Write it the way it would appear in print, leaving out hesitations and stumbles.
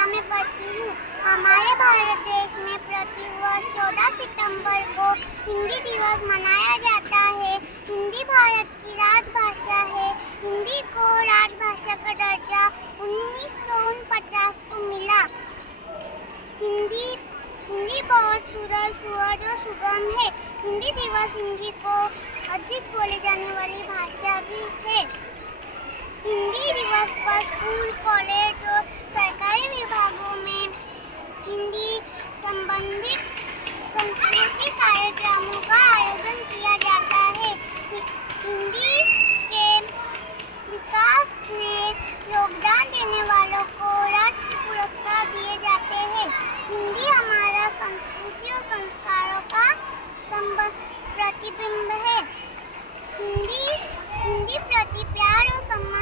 कक्षा में पढ़ती हूँ। हमारे भारत देश में प्रतिवर्ष 14 सितंबर को हिंदी दिवस मनाया जाता है। हिंदी भारत की राजभाषा है। हिंदी को राजभाषा का दर्जा 1949 को मिला। हिंदी बहुत सरल, सहज और सुगम है। हिंदी दिवस हिंदी को अधिक बोली जाने वाली भाषा भी है। हिंदी दिवस पर स्कूल, कॉलेज और सरकारी विभागों में हिंदी संबंधित सांस्कृतिक कार्यक्रमों का आयोजन किया जाता है। हिंदी के विकास में योगदान देने वालों को राष्ट्रीय पुरस्कार दिए जाते हैं। हिंदी हमारा संस्कृति और संस्कारों का प्रतिबिंब है। हिंदी प्रति प्यार और सम्मान